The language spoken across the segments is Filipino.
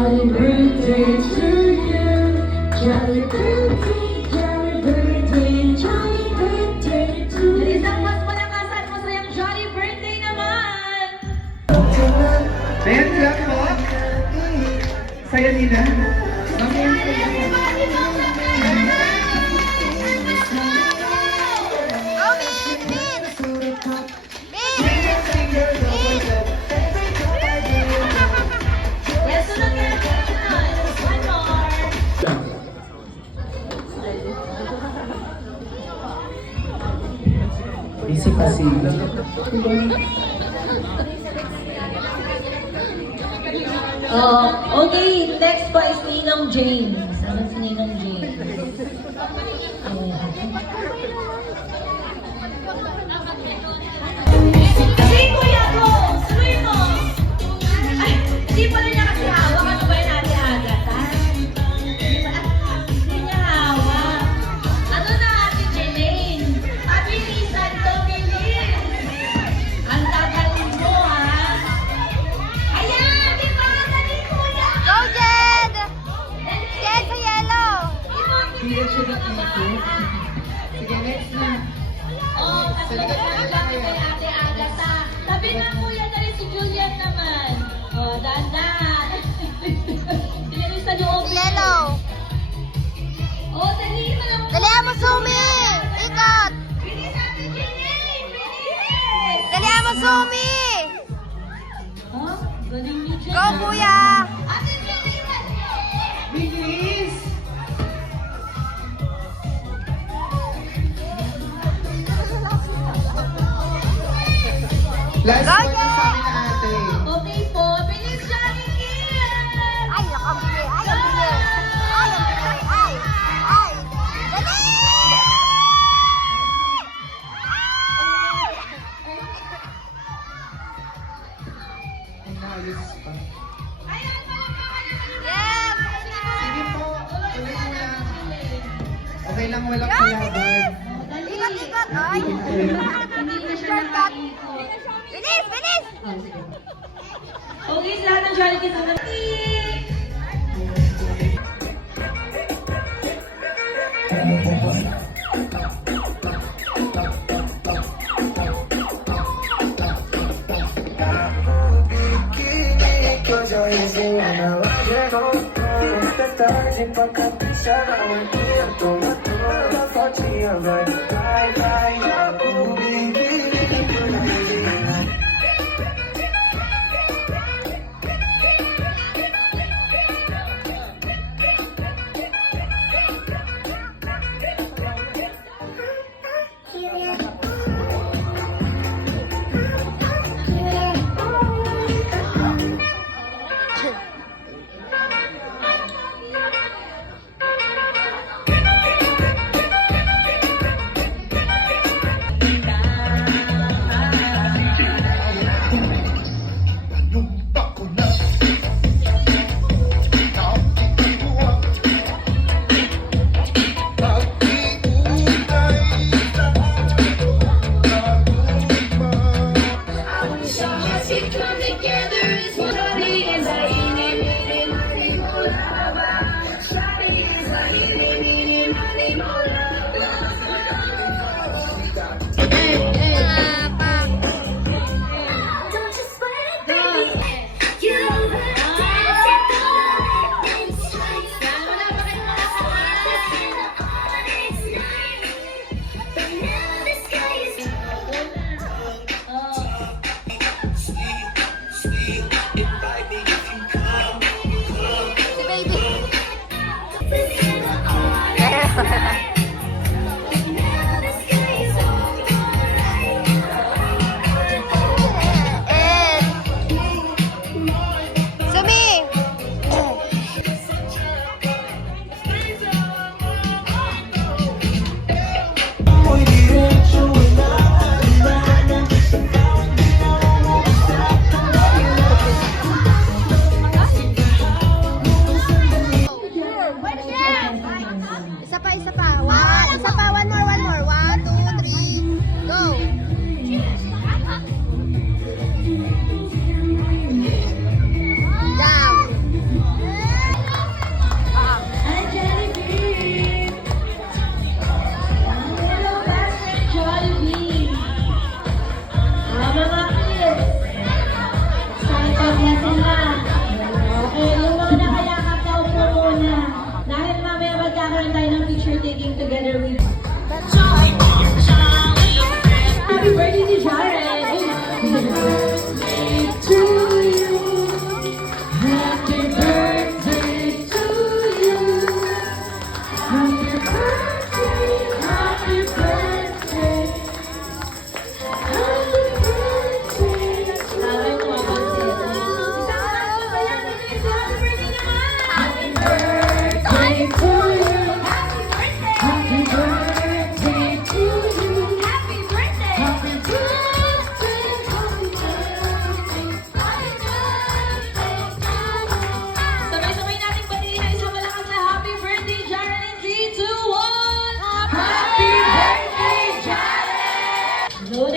Jolly birthday to you. Jolly birthday, jolly birthday, jolly birthday to you. Isang mas malakasan, masayang jolly birthday naman! Ayan sila po. Saya nila. Yes, sunod ka na. One more. Busy pa si... Okay, next pa is Ninong James. Ano si Ninong James? Si Kuya Go! Suloy mo! Ay, hindi pala niya kasi hawak. Ano ba yung natin agad, ha? Hindi niya hawak. Ano na, Ate Jelaine? Sabi ni Santo Bilis. Ang tagalin mo, ha? Ayan! Di ba? Dali, Kuya! Go, Jed! Jed sa yellow! Hindi siya nakito. Sige, next na. Oh, tatlo na lang kay Ate Agatha. Sabi na Kuya, dali si Juliet naman. Oh, dahan-dahan. Dili sa loob. Yellow! Oh, dali mo lang. Dalihan mo, Sumi! Ikot! Bilis, Ate Jelaine! Bilis! Dalihan mo, Sumi! Huh? Galing niyo dyan. Go, Kuya! Ate Jelaine! Bilis! Last Go, one Jed! na sabi na ate. Okay po, bilis Johnny Kill! Ay, nakabili! Ay, ang bili! Ay, ang bili! Ay! Ay! Dali! Ay, naayos pa. Yes! Sige po, tuloy mo lang. Okay lang, walang kalaban. Ikot, ikot! Ay! Hindi na siya Shortcut! nakikot. Bilis! Bilis! Okay, sa lahat ng Johnny Kill naman.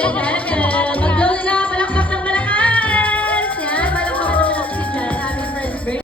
Teka,